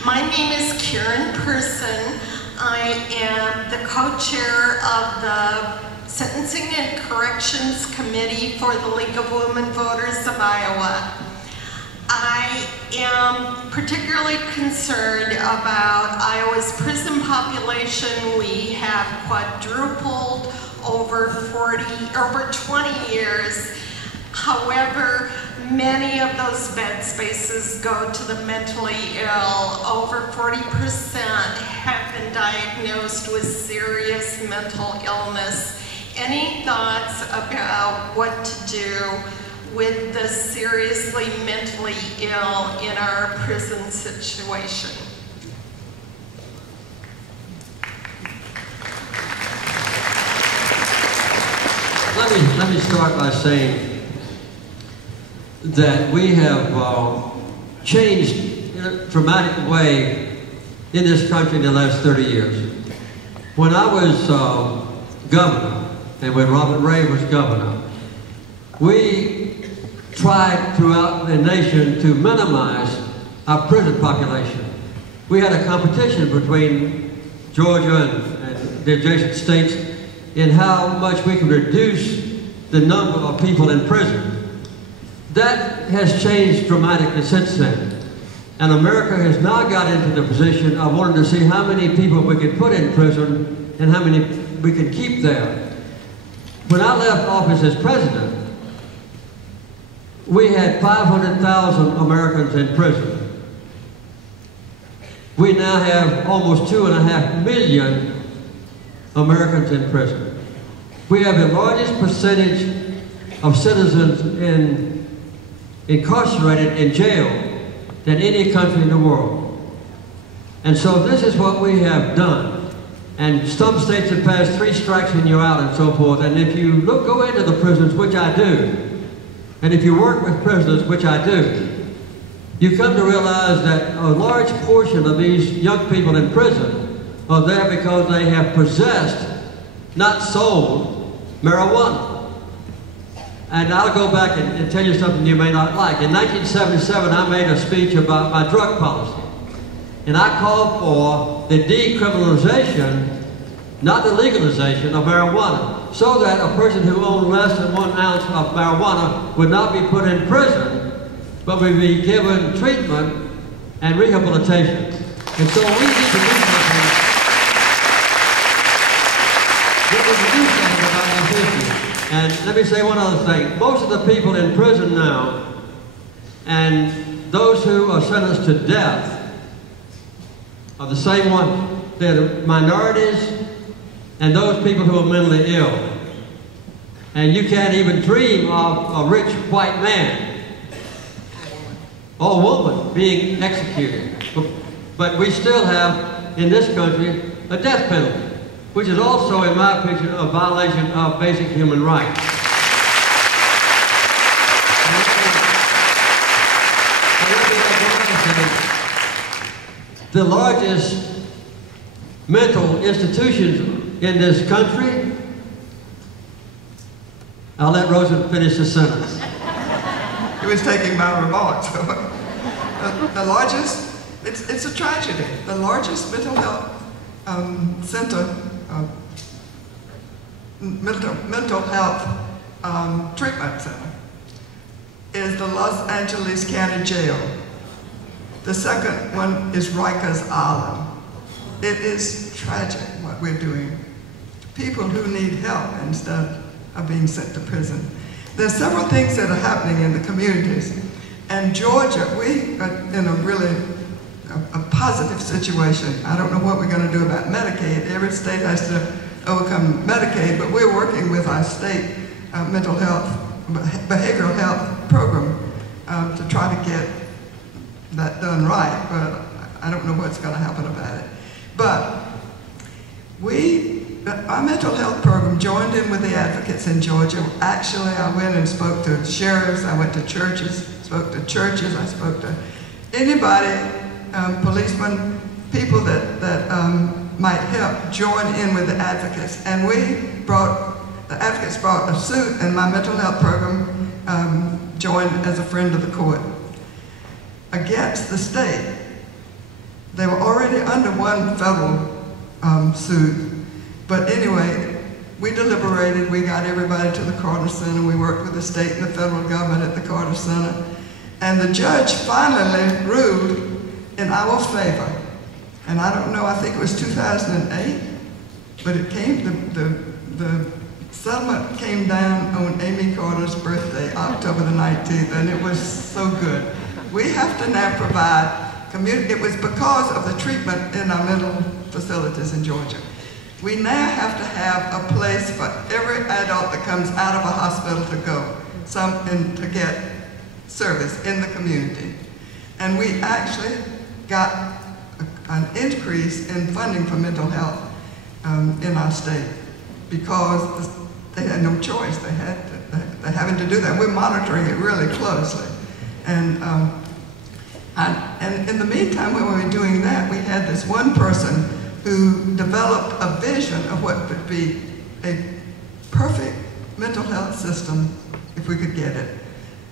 My name is Karen Person. I am the co-chair of the Sentencing and Corrections Committee for the League of Women Voters of Iowa. I am particularly concerned about Iowa's prison population. We have quadrupled over 20 years. However, many of those bed spaces go to the mentally ill. Over 40% have been diagnosed with serious mental illness. Any thoughts about what to do with the seriously mentally ill in our prison situation? Let me start by saying that we have changed in a dramatic way in this country in the last 30 years. When I was governor, and when Robert Ray was governor, we tried throughout the nation to minimize our prison population. We had a competition between Georgia and the adjacent states in how much we could reduce the number of people in prison. That has changed dramatically since then. And America has now got into the position of wanting to see how many people we can put in prison and how many we can keep there. When I left office as president, we had 500,000 Americans in prison. We now have almost 2.5 million Americans in prison. We have the largest percentage of citizens incarcerated in jail than any country in the world. And so this is what we have done. And some states have passed 3 strikes and you're out and so forth. And if you go into the prisons, which I do, and if you work with prisoners, which I do, you come to realize that a large portion of these young people in prison are there because they have possessed, not sold, marijuana. And I'll go back and tell you something you may not like. In 1977, I made a speech about my drug policy. And I called for the decriminalization, not the legalization of marijuana, so that a person who owned less than 1 ounce of marijuana would not be put in prison, but would be given treatment and rehabilitation. And so we need to do something. About this issue. And let me say one other thing. Most of the people in prison now, and those who are sentenced to death, are the same ones. They're the minorities and those people who are mentally ill. And you can't even dream of a rich white man or woman being executed. But we still have, in this country, a death penalty, which is also, in my opinion, a violation of basic human rights. The largest mental institutions in this country, I'll let Rosa finish the sentence. He was taking my remarks. The largest, it's a tragedy. The largest mental health center, mental health treatment center is the Los Angeles County Jail. The second one is Rikers Island. It is tragic what we're doing. People who need help instead of being sent to prison. There's several things that are happening in the communities. And Georgia, we are in a really a positive situation. I don't know what we're going to do about Medicaid. Every state has to overcome Medicaid, but we're working with our state mental health, behavioral health program to try to get that done right, but I don't know what's going to happen about it. But our mental health program joined in with the advocates in Georgia. Actually, I went and spoke to sheriffs, I went to churches, spoke to churches, I spoke to anybody, policemen, people that might help join in with the advocates. And the advocates brought a suit, and my mental health program joined as a friend of the court against the state. They were already under one federal suit, but anyway, we deliberated, we got everybody to the Carter Center, we worked with the state and the federal government at the Carter Center, and the judge finally ruled in our favor. And I don't know, I think it was 2008, but it came, the settlement came down on Amy Carter's birthday, October the 19th, and it was so good. We have to now provide community. It was because of the treatment in our mental facilities in Georgia. We now have to have a place for every adult that comes out of a hospital to go, to get service in the community. And we actually got an increase in funding for mental health in our state because they had no choice. They're having to do that. We're monitoring it really closely. And in the meantime, when we were doing that, we had this one person who developed a vision of what would be a perfect mental health system if we could get it.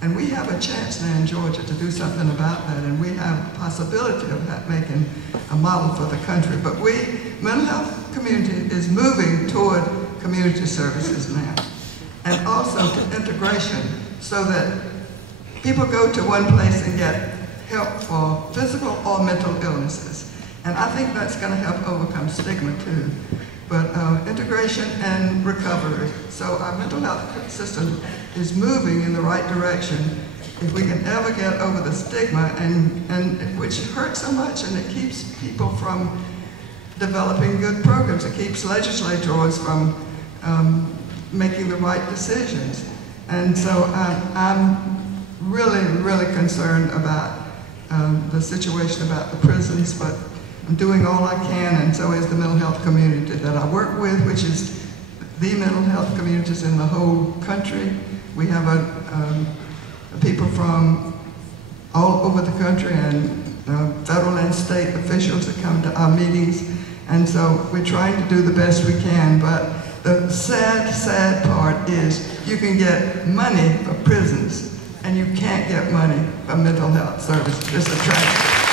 And we have a chance now in Georgia to do something about that, and we have a possibility of that making a model for the country. But mental health community is moving toward community services now, and also to integration, so that people go to one place and get help for physical or mental illnesses. And I think that's going to help overcome stigma too. But integration and recovery. So our mental health system is moving in the right direction. If we can ever get over the stigma, and which hurts so much, and it keeps people from developing good programs. It keeps legislators from making the right decisions. And so I'm really, really concerned about the situation about the prisons, but I'm doing all I can, and so is the mental health community that I work with, which is the mental health communities in the whole country. We have people from all over the country, and federal and state officials that come to our meetings, and so we're trying to do the best we can. But the sad, sad part is you can get money for prisons, and you can't get money for mental health services. It's a tragedy.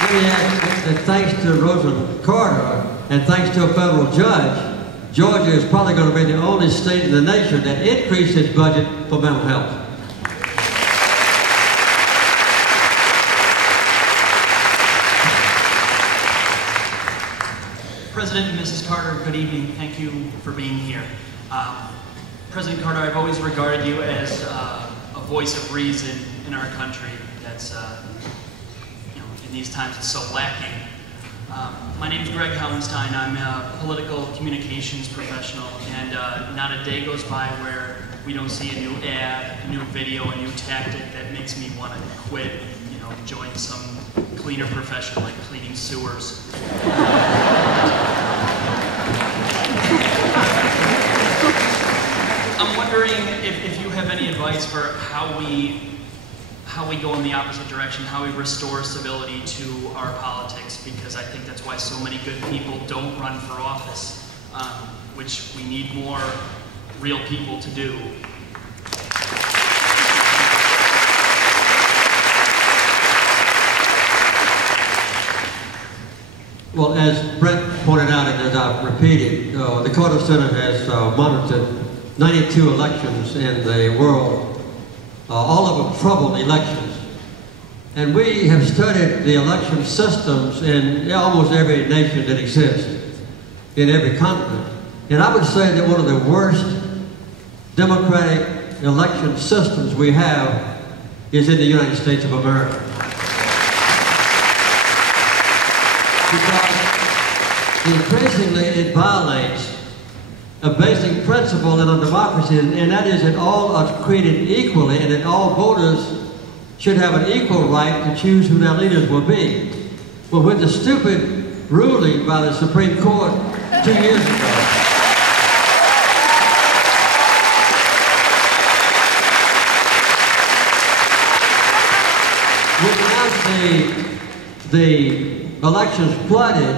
Let me add that thanks to Rosalynn Carter and thanks to a federal judge, Georgia is probably going to be the only state in the nation that increased its budget for mental health. President and Mrs. Carter, good evening. Thank you for being here. President Carter, I've always regarded you as a voice of reason in our country that's, in these times, it's so lacking. My name is Greg Hellenstein. I'm a political communications professional, and not a day goes by where we don't see a new ad, a new video, a new tactic that makes me want to quit, you know, join some cleaner profession like cleaning sewers. I'm wondering if you have any advice for how we go in the opposite direction, how we restore civility to our politics, because I think that's why so many good people don't run for office, which we need more real people to do. Well, as Brent pointed out, and as I've repeated, the Carter Center has monitored 92 elections in the world, all of them troubled elections. And we have studied the election systems in almost every nation that exists, in every continent. And I would say that one of the worst democratic election systems we have is in the United States of America. Because increasingly it violates a basic principle in a democracy, and that is that all are treated equally and that all voters should have an equal right to choose who their leaders will be. Well, with the stupid ruling by the Supreme Court 2 years ago, we now see the elections flooded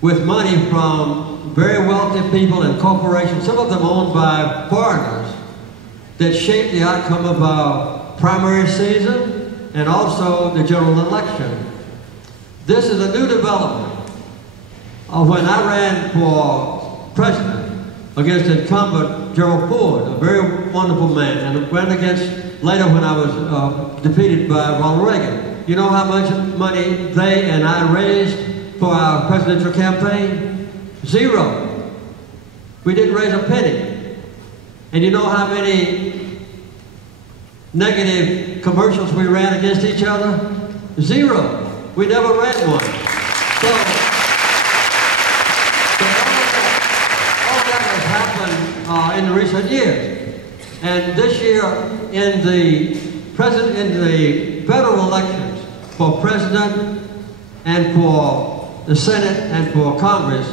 with money from very wealthy people and corporations, some of them owned by foreigners, that shape the outcome of our primary season and also the general election. This is a new development. When I ran for president against incumbent Gerald Ford, a very wonderful man, and ran against later when I was defeated by Ronald Reagan. You know how much money they and I raised for our presidential campaign? Zero. We didn't raise a penny. And you know how many negative commercials we ran against each other? Zero. We never ran one. So all that has happened in the recent years. And this year, in the federal elections for president and for the Senate and for Congress,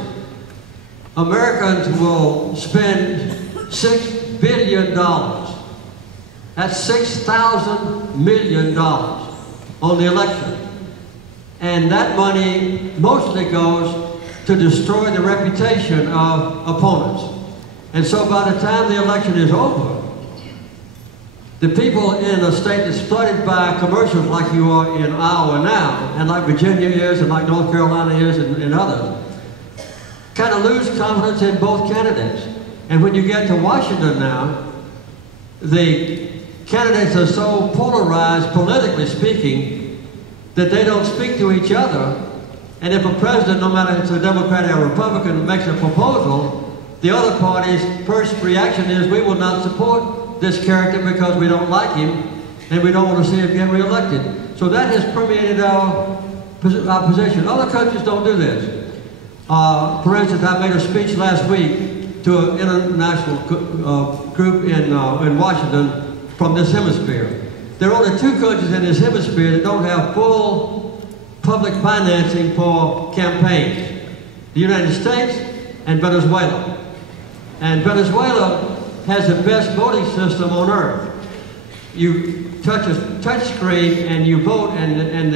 Americans will spend $6 billion. That's $6,000 million on the election. And that money mostly goes to destroy the reputation of opponents. And so by the time the election is over, the people in a state that's flooded by commercials like you are in Iowa now, and like Virginia is, and like North Carolina is, and others, kind of lose confidence in both candidates. And when you get to Washington now, the candidates are so polarized, politically speaking, that they don't speak to each other. And if a president, no matter if it's a Democrat or a Republican, makes a proposal, the other party's first reaction is, we will not support this character because we don't like him and we don't want to see him get reelected. So that has permeated our position. Other countries don't do this. For instance, I made a speech last week to an international group in Washington from this hemisphere. There are only two countries in this hemisphere that don't have full public financing for campaigns: the United States and Venezuela. And Venezuela has the best voting system on earth. You touch a touch screen and you vote, and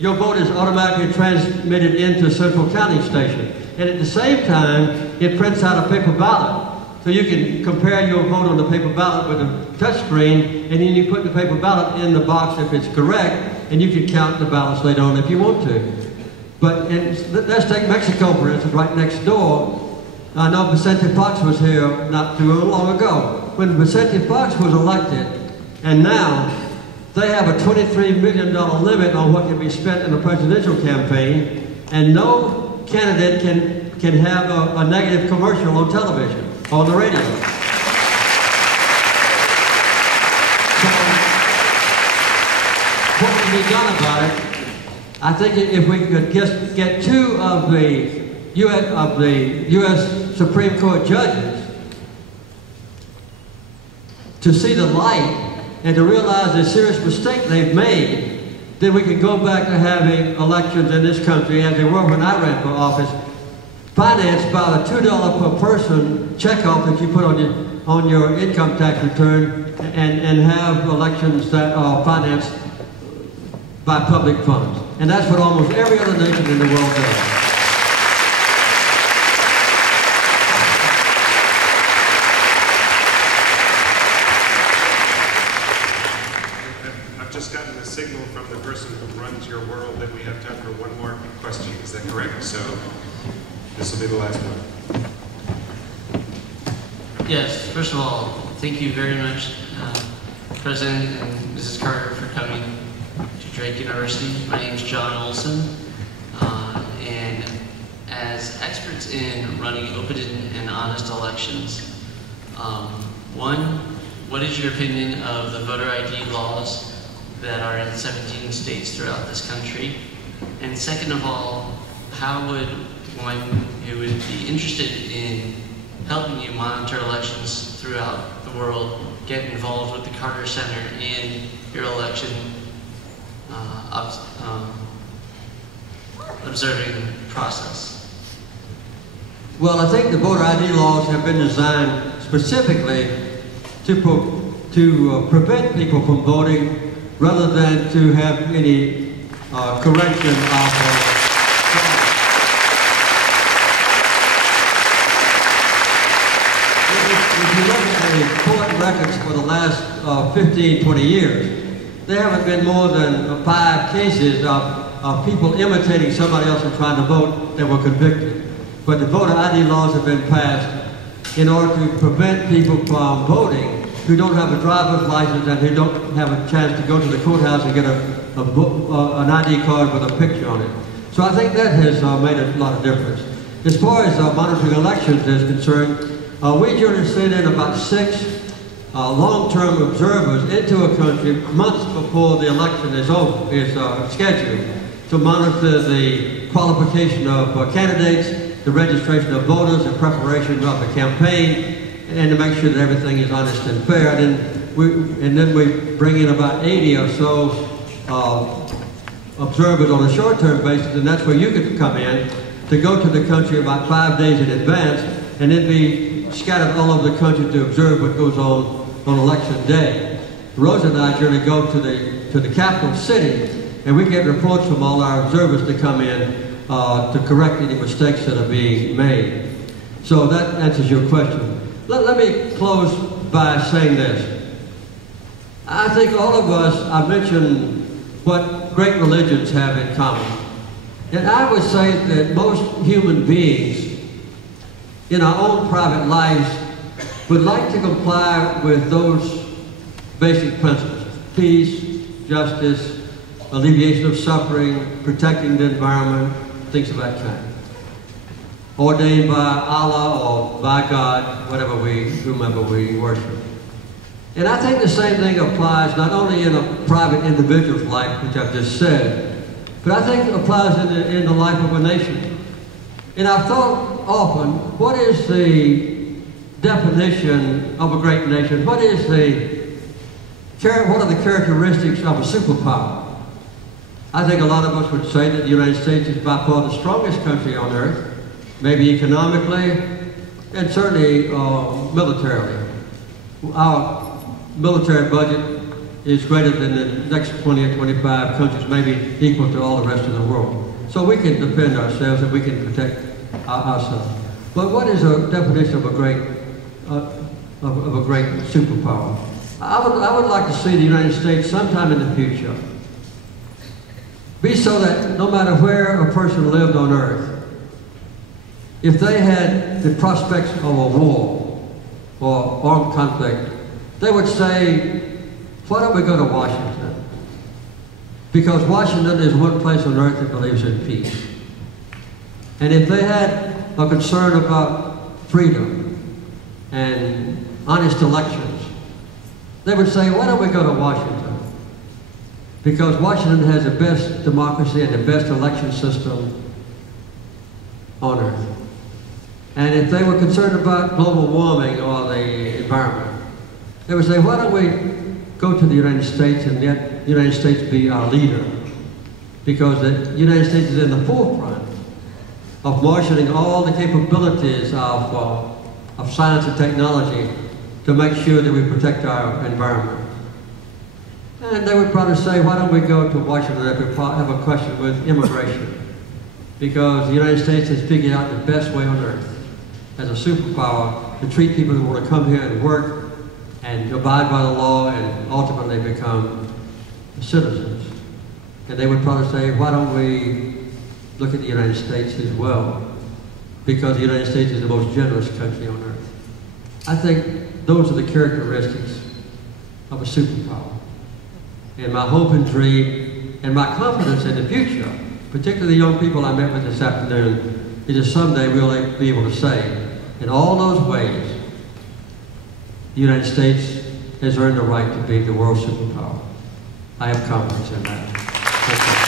your vote is automatically transmitted into Central Counting Station. And at the same time, it prints out a paper ballot. So you can compare your vote on the paper ballot with a touch screen, and then you put the paper ballot in the box if it's correct, and you can count the ballots later on if you want to. But let's take Mexico, for instance, right next door. I know Vicente Fox was here not too long ago. When Vicente Fox was elected, and now they have a $23 million limit on what can be spent in a presidential campaign, and no candidate can have a negative commercial on television, on the radio. So what can be done about it I think if we could just get two of the U.S. Supreme Court judges to see the light and to realize the serious mistake they've made, then we can go back to having elections in this country as they were when I ran for office, financed by the $2 per person checkoff that you put on your income tax return, and have elections that are financed by public funds. And that's what almost every other nation in the world does. I've just gotten a signal from the person who runs your world that we have time for one more question. Is that correct? So this will be the last one. Yes, first of all, thank you very much, President and Mrs. Carter, for coming to Drake University. My name is John Olson, and as experts in running open and honest elections, one, what is your opinion of the voter ID laws that are in 17 states throughout this country? And second of all, how would one who would be interested in helping you monitor elections throughout the world get involved with the Carter Center in your election observing process? Well, I think the voter ID laws have been designed specifically to prevent people from voting rather than to have any correction of if you look at the court records for the last 15, 20 years, there haven't been more than 5 cases of people imitating somebody else and trying to vote that were convicted. But the voter ID laws have been passed in order to prevent people from voting who don't have a driver's license and who don't have a chance to go to the courthouse and get an ID card with a picture on it. So I think that has made a lot of difference. As far as monitoring elections is concerned, we generally send in about 6 long-term observers into a country months before the election is scheduled to monitor the qualification of candidates, the registration of voters, the preparation of the campaign, and to make sure that everything is honest and fair. And then we bring in about 80 or so observers on a short-term basis, and that's where you could come in to go to the country about 5 days in advance and then be scattered all over the country to observe what goes on election day. Rosa and I generally go to the capital city, and we get reports from all our observers to come in to correct any mistakes that are being made. So that answers your question. Let me close by saying this. I think all of us, I mentioned what great religions have in common. And I would say that most human beings in our own private lives would like to comply with those basic principles: peace, justice, alleviation of suffering, protecting the environment, things of that kind. Ordained by Allah or by God, whomever we worship. And I think the same thing applies not only in a private individual's life, which I've just said, but I think it applies in the life of a nation. And I've thought often, what is the definition of a great nation? What are the characteristics of a superpower? I think a lot of us would say that the United States is by far the strongest country on earth, maybe economically, and certainly militarily. Our military budget is greater than the next 20 or 25 countries, maybe equal to all the rest of the world. So we can defend ourselves and we can protect ourselves. But what is a definition of a great superpower? I would like to see the United States sometime in the future be so that no matter where a person lived on earth, if they had the prospects of a war or armed conflict, they would say, why don't we go to Washington? Because Washington is one place on earth that believes in peace. And if they had a concern about freedom and honest elections, they would say, why don't we go to Washington? because Washington has the best democracy and the best election system on earth. And if they were concerned about global warming or the environment, they would say, why don't we go to the United States and let the United States be our leader? Because the United States is in the forefront of marshaling all the capabilities of science and technology to make sure that we protect our environment. And they would probably say, why don't we go to Washington if we have a question with immigration? Because the United States has figured out the best way on earth as a superpower to treat people who want to come here and work and abide by the law and ultimately become citizens. And they would probably say, why don't we look at the United States as well? Because the United States is the most generous country on earth. I think those are the characteristics of a superpower. And my hope and dream and my confidence in the future, particularly the young people I met with this afternoon, is that someday we'll be able to say, in all those ways, the United States has earned the right to be the world superpower. I have confidence in that. Thank you.